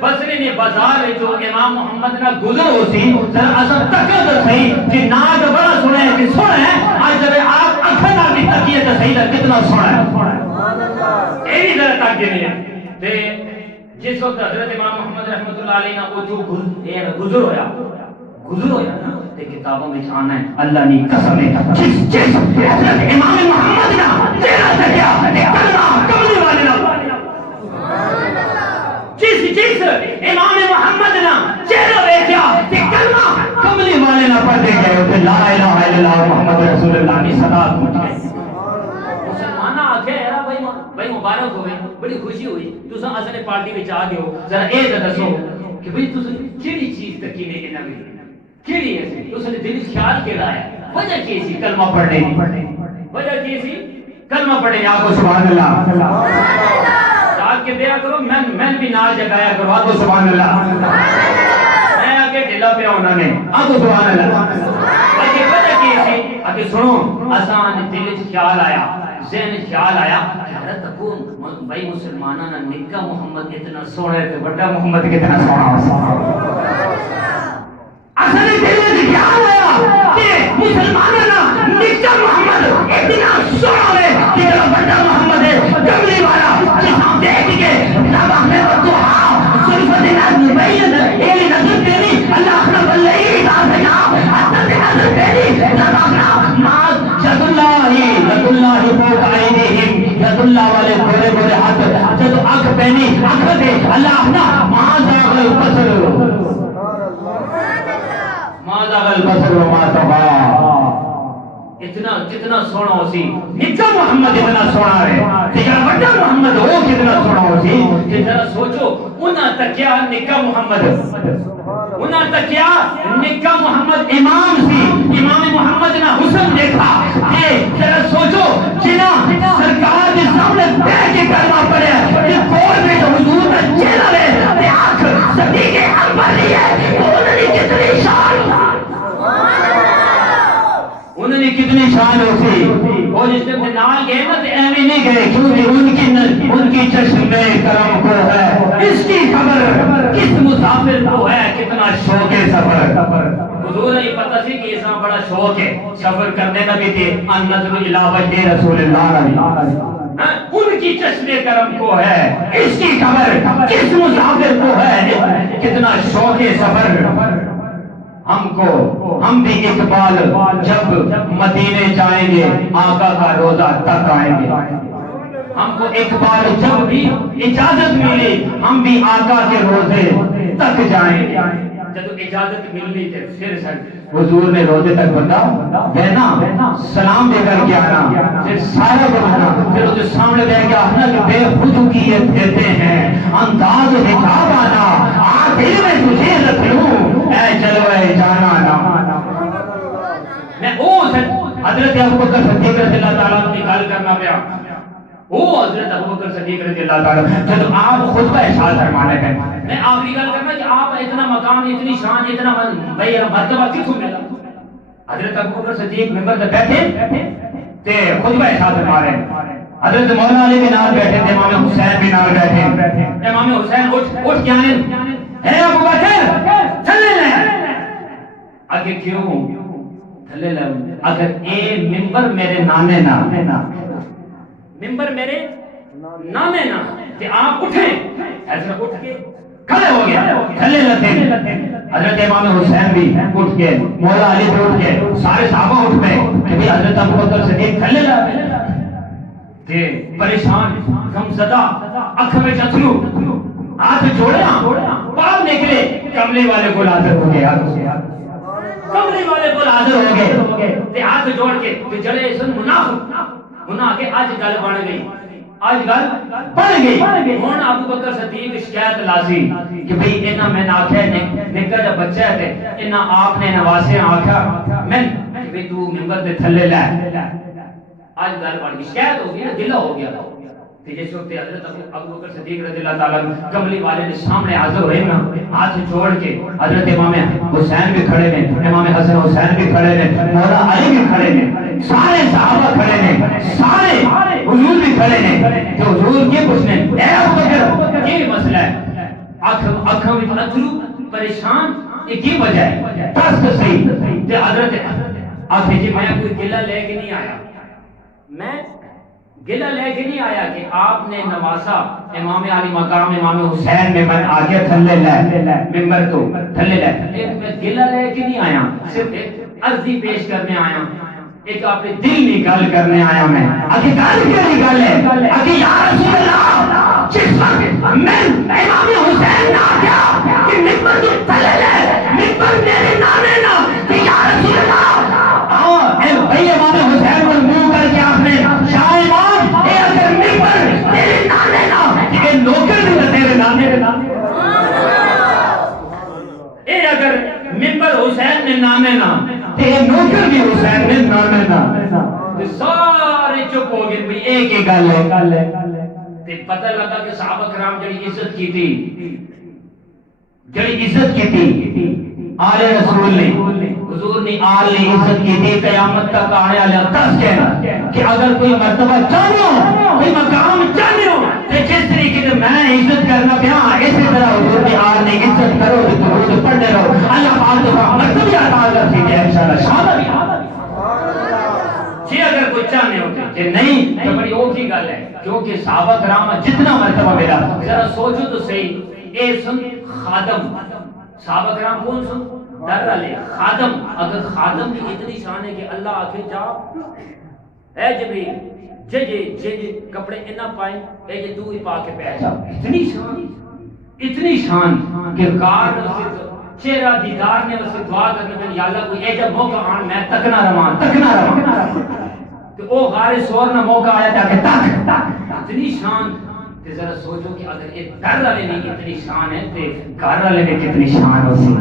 بصرے نے بازار جو امام محمد نہ گزر ہو سی ذرا اصل تک تو صحیح کہ ناگ بڑا سنا ہے کہ سنا ہے آج جب آپ اکھن نال بھی تکیے تو صحیح کتنا سنا ہے سبحان اللہ اے بھی ذرا تک نہیں ہے تے جس وقت حضرت امام محمد رحمت اللہ علیہ نا وہ جو گزر ہویا نا تے کتابوں میں آنا ہے اللہ نے قسم ہے جس حضرت امام محمد نا تیرا تکیا کلمہ کملی والے نا جس امام محمد نا چہرہ دیکھا کہ کلمہ کملی والے نہ پڑھ دے گئے کہ لا الہ الا اللہ محمد رسول اللہ کی صدا پہنچ گئی مسلمانہ آکھے بھائی مبارک ہوئے بڑی خوشی ہوئی تساں اصل پارٹی وچ آ گئے ہو ذرا اے دسو کہ بھئی تساں کیڑی چیز تکی نے انہاں وچ کیڑی ہے تساں دل وچ خیال کیڑا ہے وجہ کی سی کلمہ پڑھنے کی وجہ کی سی کلمہ پڑھنے آپ کو سبحان اللہ سبحان اللہ کے دیا کرو میں بھی نال جگایا کرو آگو سبحان اللہ میں آگے ڈھلا پیا انہوں نے آگو سبحان اللہ آگے وجہ کی سی آگے سنو آسان دل خیال آیا ذہن خیال آیا حضرت اکون بھائی مسلمانہ نا نکا محمد اتنا سونا ہے تو بڑا محمد کتنا سونا اصل دل میں خیال آیا کہ مسلمانوں نا نکا محمد اتنا سونا ہے کہ میرا بڑا محمد ہے کملی والا جساں دیکھ کے رب ہمیں تو ہاں سلفت نبین ایلی نظر تیری اللہ اخنا بلئی دازینا حتی نظر تیری رب اخنا ماز ید اللہ فوق عیدہم ید اللہ والے گورے گورے ہاتھ جب اکھ پہنی اکھ دے اللہ اخنا ماز آگل بسر ماذا البصر وما طغى اتنا سونا ہو سی نکا محمد اتنا سونا ہے تیرا بڑا محمد ہو کتنا سونا ہو سی کہ ذرا سوچو انہاں تکیا نکا محمد انہاں تکیا نکا محمد امام سی امام محمد نہ حسن دیکھا کہ ذرا سوچو جنا سرکار کے سامنے بیٹھ کے کلمہ پڑھے کہ کون میں جو حضور کا چہرہ ہے تے آنکھ صدیق اکبر لی ہے تو انہوں نے کتنی شان انہوں نے کتنی شان ہو سی اور جس نے نال گئے نا تو ایویں نہیں گئے کیونکہ ان کی چشم کرم کو ہے اس کی خبر کس مسافر کو ہے کتنا شوق ہے سفر حضور نے پتہ سی کہ اساں بڑا شوق ہے سفر کرنے کا بھی تھے ان نظر الی وجہ رسول اللہ ان کی چشم کرم کو ہے اس کی خبر کس مسافر کو ہے کتنا شوق ہے سفر ہم بھی اقبال جب مدینے جائیں گے آقا کا روزہ تک آئیں گے ہم کو اقبال جب بھی اجازت ملی ہم بھی آقا کے روزے تک جائیں گے جب اجازت ملنی تھے پھر حضور نے روزے تک بتا دینا سلام دے کر کے آنا پھر سارا بتانا پھر اسے سامنے دے کے آنا کہ بے خودکیت دیتے ہیں انداز حجاب آنا دل میں تجھے رکھ لوں اے جلوے جانا نا میں حضرت ابوبکر صدیق رضی اللہ تعالیٰ عنہ کی گل کرنا پیا حضرت ابوبکر صدیق رضی اللہ تعالیٰ جب آپ خطبہ ارشاد فرمانے پہ میں آخری گل کرنا کہ آپ اتنا مقام اتنی شان اتنا بھائی مرتبہ کتوں ملا حضرت ابوبکر صدیق ممبر پہ بیٹھے تے خطبہ ارشاد فرما رہے حضرت مولا علی بھی نال بیٹھے تھے امام حسین بھی نال بیٹھے امام حسین اٹھ کے آنے اے ابوبکر چلے لے آگے کیوں تھلے لے اگر اے ممبر میرے نانے نا ممبر میرے نانے نا کہ آپ اٹھیں ایسا اٹھ کے کھڑے ہو گیا تھلے لتے حضرت امام حسین بھی اٹھ کے مولا علی بھی اٹھ کے سارے صحابہ اٹھ پہ کہ بھی حضرت ابوبکر صدیق تھلے لے کہ پریشان غم زدہ اکھ میں چتھرو ہاتھ جوڑیا پاؤں نکلے کملی والے کو حاضر ہو گئے کملی والے کو حاضر ہو گئے تے ہاتھ جوڑ کے جڑے سن منافق انہاں کے آج گل بن گئی آج گل بن گئی ہن ابوبکر صدیق شکایت لاسی کہ بھئی انہاں میں آکھیا نکا جا بچہ ہے تے انہاں آپ نے نواسے آکھیا میں کہ تو ممبر دے تھلے لے آج گل بن گئی شکایت ہو گئی نا دلہ ہو گیا کہ جس وقت حضرت ابوبکر صدیق رضی اللہ تعالیٰ کملی والے کے سامنے حاضر ہوئے نا ہاتھ جوڑ کے حضرت امام حسین بھی کھڑے ہیں امام حسن حسین بھی کھڑے ہیں مولا علی بھی کھڑے ہیں سارے صحابہ کھڑے ہیں سارے حضور بھی کھڑے ہیں تو حضور کے پوچھنے اے ابوبکر یہ مسئلہ ہے آنکھوں میں اترو پریشان یہ کی وجہ ہے ترس صحیح کہ حضرت آخری جی میں کوئی گلہ لے کے نہیں آیا میں گلہ لے کے نہیں آیا کہ آپ نے نواسا امام علی مقام امام حسین میں من آگے تھلے لے ممبر تو تھلے لے میں گلہ لے کے نہیں آیا صرف ایک عرضی پیش کرنے آیا ایک اپنے دل نکال کرنے آیا میں آگے گل کیا نکالے آگے یا رسول اللہ جس وقت میں امام حسین نہ گیا کہ ممبر تو تھلے لے ممبر میرے نانے نا کہ یا رسول اللہ اے بھئی امام حسین پر منہ کر کے آپ نے شاہ امام اے اگر ممبر تیرے نانے نا کہ نوکر بھی تیرے نانے اے اگر ممبر حسین نے نانے نا تے نوکر بھی حسین نے نانے نا سارے چپ ہو گئے بھئی ایک ہی گل ہے تے پتہ لگا کہ صحابہ کرام جڑی عزت کی تھی آل رسول نے حضور نے آل نے عزت کی تھی قیامت تک آنے والے دس کہنا کہ اگر کوئی مرتبہ چاہیے کوئی مقام چاہیے تو جس طریقے سے میں عزت کرنا پیا اسی طرح حضور نے آل نے عزت کرو تو درود پڑھتے رہو اللہ پاک کا جانے ہوتے کہ نہیں تو بڑی اوکھی گل ہے، کیونکہ صحابہ کرام جتنا مرتبہ ملا، ذرا سوچو تو صحیح، اے سن خادم، صحابہ کرام کون سن؟ در والے خادم، اگر خادم کی اتنی شان ہے کہ اللہ آکھے جا اے جبریل جے کپڑے انہاں پائیں اے جے تو ہی پا کے پہ جا، اتنی شان کہ کار نے اسے چہرہ دیدار نے اسے دعا کرنے میں یا اللہ کوئی اے جب موقع آن میں تکنا رواں تو او غار سور نہ موقع آیا تھا کہ تک اتنی شان، تے ذرا سوچو کہ اگر ایک در والے نے اتنی شان ہے تے گھر والے نے کتنی شان ہو سی،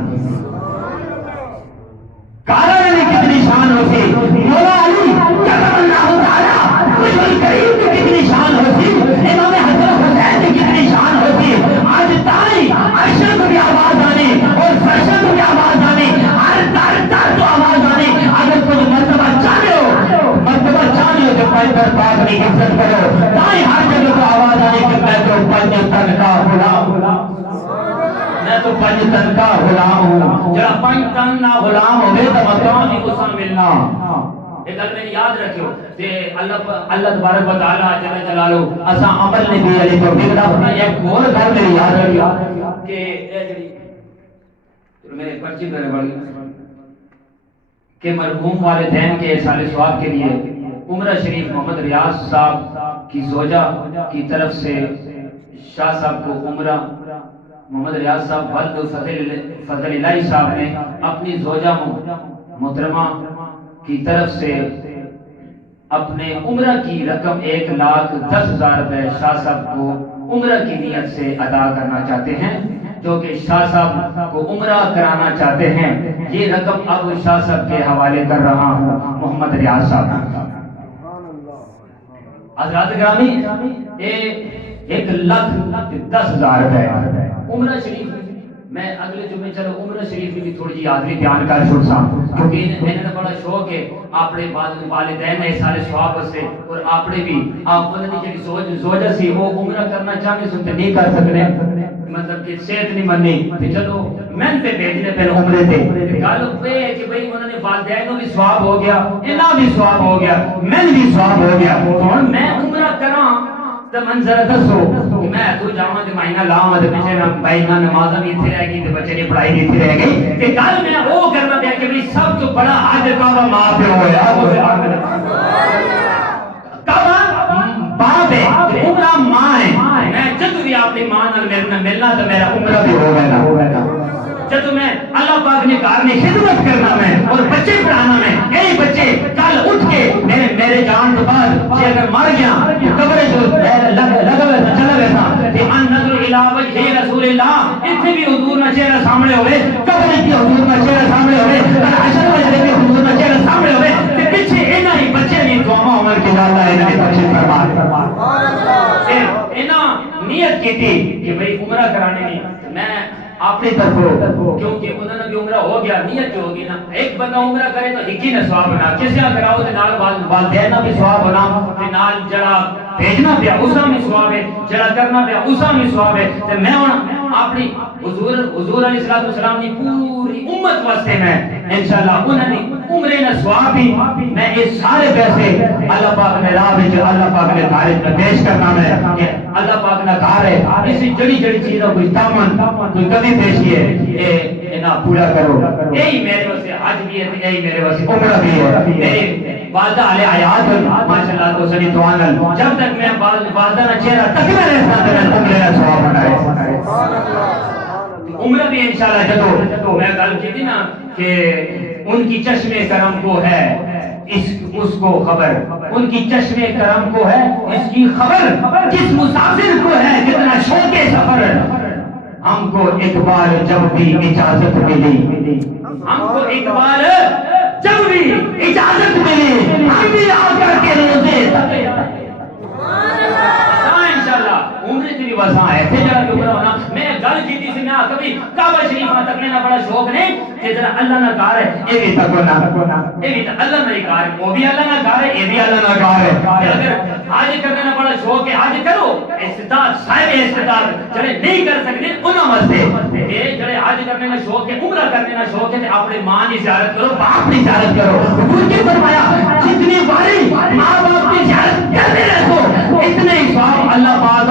گھر والے نے کتنی شان ہو سی، مولا علی کرم اللہ تعالی رسول کریم کی کتنی شان ہو سی، امام حسن حسین کی کتنی شان ہو سی، آج تائی عرشن کو بھی آواز آنی اور فرشن کو بھی آواز آنی، ہر در تو آواز آنی، اگر کوئی مرتبہ چاہے ہو کہ پیدر پاک کی عزت کرو، تائی ہر جگہ کو آواز آنی کہ میں تو پنج تن کا غلام، میں تو پنج تن کا غلام ہوں، جڑا پنج تن نہ غلام ہوئے تو مقام ہی اسا ملنا۔ ایک گل میں یاد رکھو کہ اللہ تبارک و تعالی جل جلالہ اسا عمل نے بھی علی توفیق دا فرمایا۔ ایک اور گل میری یاد رکھو کہ اے جڑی میرے پرچی میں بڑی کہ مرحوم والدین کے سال ثواب کے لیے عمرہ شریف محمد ریاض صاحب کی زوجہ کی طرف سے شاہ صاحب کو عمرہ، محمد ریاض صاحب ولد فضل الہی صاحب نے اپنی زوجہ محترمہ کی طرف سے اپنے عمرہ کی رقم 1,10,000 روپے شاہ صاحب کو عمرہ کی نیت سے ادا کرنا چاہتے ہیں، جو کہ شاہ صاحب کو عمرہ کرانا چاہتے ہیں۔ یہ رقم اب شاہ صاحب کے حوالے کر رہا ہوں محمد ریاض صاحب۔ حضرات گرامی 1,10,000 روپے عمرہ شریف میں اگلے جمعے چلو عمرہ شریف میں بھی تھوڑی جی حاضری بیان کر چھوڑسا، کیونکہ انہیں بڑا شوق ہے اپنے والدین نے سارے ثواب سے اور اپنے بھی آپ انہوں نے جو زوجہ سی وہ عمرہ کرنا چاہنے سنتے نہیں کر سکنے، مطلب کہ صحت نہیں مننی، کہ چلو میں پہ بھیجنے پہ عمرے تھے گل پہ ہے کہ بھئی انہوں نے والدین کو بھی ثواب ہو گیا، انہاں بھی ثواب ہو گیا، میں بھی ثواب ہو گیا، اور میں عمرہ کراں تو منظر دسو کہ میں تو جاواں تے مہینہ لاواں تے پیچھے میں بھائی نہ نماز بھی ایتھے رہ گئی تے بچے دی پڑھائی بھی ایتھے رہ گئی، تے کل میں او کرنا پیا کہ بھئی سب تو بڑا حج کا ماں پیو ہویا وہ باپ ہے، عمرہ ماں ہے، میں جب بھی اپنی ماں نال ملنا تو میرا عمرہ بھی ہو گیا، جب میں اللہ پاک نے کہا میں خدمت کرنا میں اور بچے پڑھانا میں، اے بچے کل اٹھ کے میرے جان تو بعد کہ اگر مر گیا قبر جو لگا ویسا چلا ویسا کہ ان نظر الہ وجہ رسول اللہ، اتنے بھی حضور نہ چہرہ سامنے ہوئے، قبر کی حضور نہ چہرہ سامنے ہوئے، حشر وجہ بھی حضور نہ چہرہ سامنے ہوئے، کہ پیچھے اینا ہی بچے بھی دعا عمر کی اللہ انہیں بخشش فرما۔ انہاں نیت کی تھی کہ بھئی عمرہ کرانے میں اپنی طرف کیونکہ انہوں نے بھی عمرہ ہو گیا، نیت جو ہوگی نا ایک بندہ عمرہ کرے تو ہکی نے ثواب بنا، کسی کراؤ تے نال والدین بھی ثواب ہونا تے نال جڑا بھیجنا پیا اسا بھی ثواب ہے، جڑا کرنا پیا اسا بھی ثواب ہے، تے میں ہن اپنی حضور علیہ الصلوۃ والسلام کی پوری امت واسطے میں انشاءاللہ انہاں نے عمرے نہ ثواب بھی میں یہ سارے پیسے اللہ پاک نے راہ وچ اللہ پاک نے خارج میں پیش کرنا میں کہ اللہ پاک نے کہا ہے اسی جڑی جڑی چیزوں کوئی تامن کوئی کمی پیشی ہے اے انہاں پورا کرو، یہی میرے واسطے حج بھی ہے یہی میرے واسطے عمرہ بھی ہے۔ میرے والدہ علیہ حیات ماشاءاللہ تو سنی دعا نال جب تک میں والدہ نہ چہرہ تکنا رہتا تے میں عمرے نہ ثواب بنائے عمرہ بھی انشاءاللہ جدو میں گل کی تھی نا کہ ان کی چشم کرم کو ہے اس کو خبر، ان کی چشم کرم کو ہے اس کی خبر، جس مسافر کو ہے کتنا شوق سفر، ہم کو ایک بار جب بھی اجازت ملی، ہم کو ایک بار جب بھی اجازت ملی ہم بھی آ کر کے روزے تھکے انشاءاللہ عمرے تیری وساں ہے تھے جڑا کہ عمرہ ہونا۔ میں گل گل کی سی میں کبھی کعبہ شریف نہ تکنے نہ بڑا شوق نہیں کہ جڑا اللہ نہ کار ہے اے بھی تکو نہ اے بھی اللہ نہ کار ہے وہ بھی اللہ نہ کار ہے اے بھی اللہ نہ کار ہے اگر حج کرنے نہ بڑا شوق ہے حج کرو استطاعت صاحب استطاعت جڑے نہیں کر سکتے انہاں واسطے اے جڑے حج کرنے نہ شوق ہے عمرہ کرنے نہ شوق ہے تے اپنے ماں دی زیارت کرو باپ دی زیارت کرو حضور کی فرمایا جتنی باری ماں باپ کی زیارت کرتے رہو اتنے ہی ثواب اللہ پاک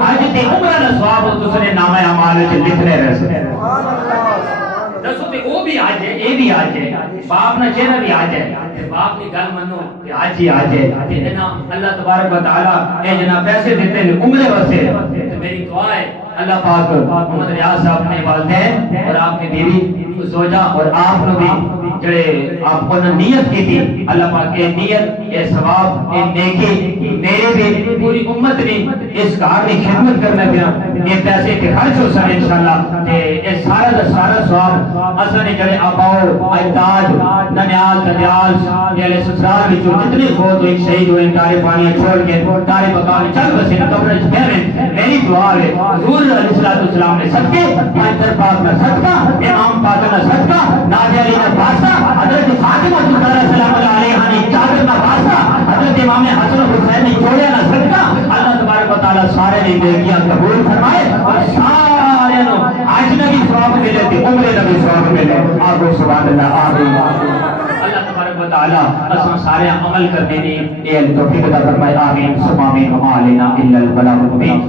حج تے عمرہ دا ثواب تسنے نامہ اعمال وچ لکھنے رہے سبحان اللہ دسو تے او بھی آج ہے اے بھی آج ہے باپ نہ چہرہ بھی آج ہے تے باپ کی گل منو کہ آج ہی آج ہے تے جنا اللہ تبارک و تعالی اے جنا پیسے دیتے ہیں عمرے واسطے تے میری دعا ہے اللہ پاک محمد ریاض صاحب نے والدین اور آپ کی بیوی زوجہ اور آپ نے بھی جڑے آپ کو نیت کی تھی اللہ پاک کے نیت یہ ثواب یہ نیکی میرے بھی پوری امت نے اس کار کی خدمت کرنا پیا یہ پیسے کے خرچ ہو سکے انشاءاللہ تے یہ سارا دا سارا ثواب اصل نے جڑے آباؤ اجداد ننیال ددیال یہ سسرال وچ جتنے فوت ہوئے شہید ہوئے تارے پانی چھوڑ کے تارے مقام چل بسے قبر وچ گئے میری دعا ہے حضور علیہ السلام نے صدقے پاکر پاک کا صدقہ امام پاک کا صدقہ ناجی علی کا واسطہ حضرت فاطمہ الزہرا سلام اللہ علیہا نے چادر کا واسطہ حضرت امام حسن حسین نے جوڑے کا صدقہ اللہ تبارک و تعالی سارے نے نیکیاں قبول فرمائے اور سارے نو حج میں بھی ثواب ملے تے عمرے میں بھی ثواب ملے آگو سبحان اللہ آمین اللہ تبارک و تعالی اساں سارے عمل کرنے دی اے توفیق عطا فرمائے آمین ثم آمین وما علینا الا البلاغ المبین